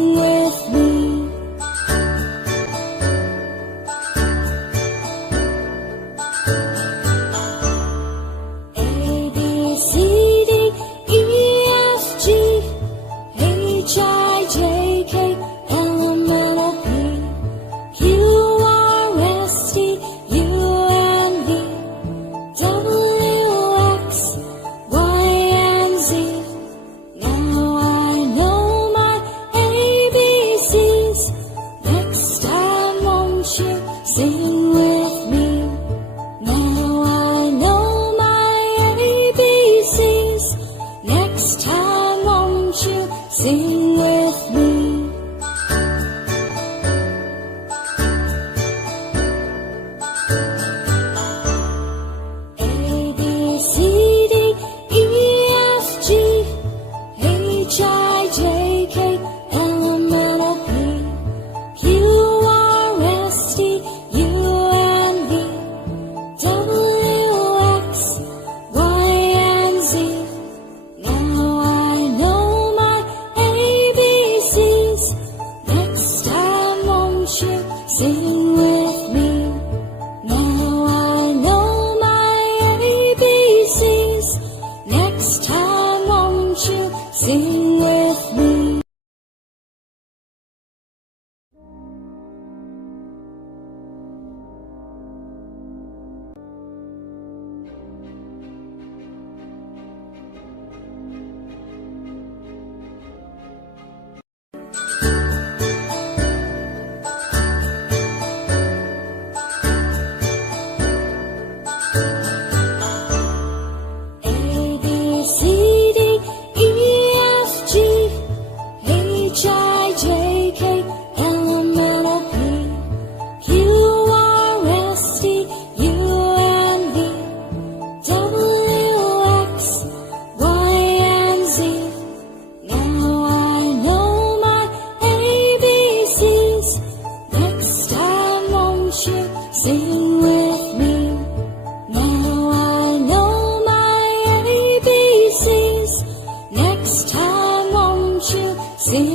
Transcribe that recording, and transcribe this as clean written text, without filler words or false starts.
Sing with me. A, B, C, D, E, F, G, H, I, J, K, L, M, N, O, P, Q, R, S, T, U, N, V, W, X, Y, and Z. Now I know my ABCs. Next time, won't you sing with me? Now I know my ABCs. Next time, won't you sing with me? A, B, C, D, E, F, G, H, I, J, K, L, M, N, O, P, Q, R, S, T, U, N, V, W, X, Y, and Z. Now I know my ABCs. Next time, won't you sing with me? Now I know my ABCs. Next time, won't you sing with me? A, B, C, D, E, F, G, H, I, J, K, L, M, N, O, P, Q, R, S, T, U, N, V, W, X, Y, and Z. Now I know my ABCs. Next time, won't you sing